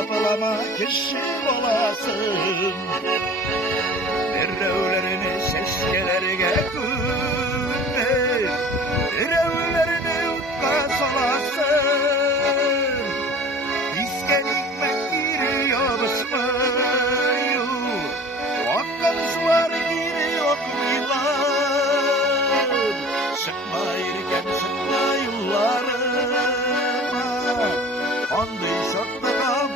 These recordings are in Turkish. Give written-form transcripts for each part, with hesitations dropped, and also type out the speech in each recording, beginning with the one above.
kapılama kişi olasın. Derrevlerini seskelerge künne, derrevlerini utta salasın. Bizgen hikmet giriyoruz mıyı, vakkamız var giriyor kıyılar. Sıkma irken sıkma yollarıma, andıysak da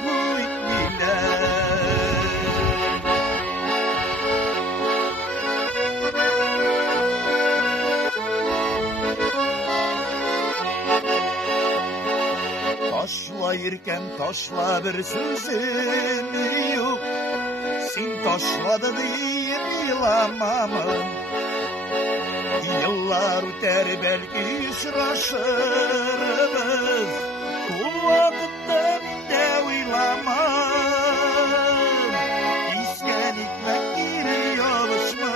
bu ikmiler. Taşlayırken taşla bir sözün yok, sen taşladı deyip yılamamın. Yıllar öter belki uçraşırız, bu vakitte de uylamam. İsken hikmet giriyoruz mu?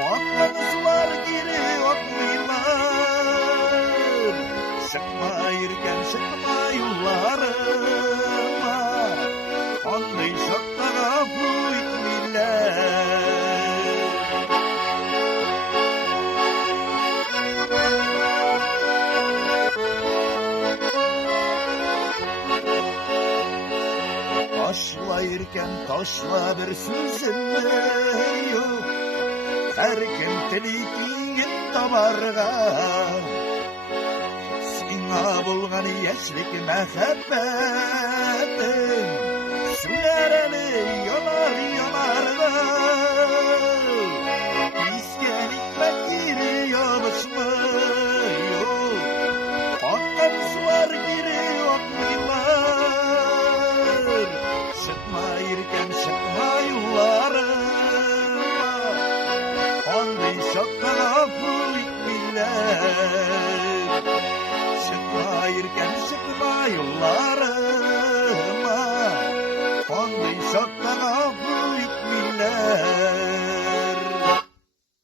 Hakkımız var giriyor muylar? Sıkma irken sıkma yollarıma, anlayacak tarafı ikmiler. Taşlayırken taşla bir sözüm yok, her kim tilekinin tabarga. Sina bulgan yaşlık mehabbetin, sülereli yanar yanarda. İsken hikmet giriyormuş mu? Yok, hakkımız var giriyor muylar? Sıkma irken sıkma yollarıma, andıysak tarafı ikmiler. Sıkma irken sıkma yollarıma, andıysak tarafı ikmiler.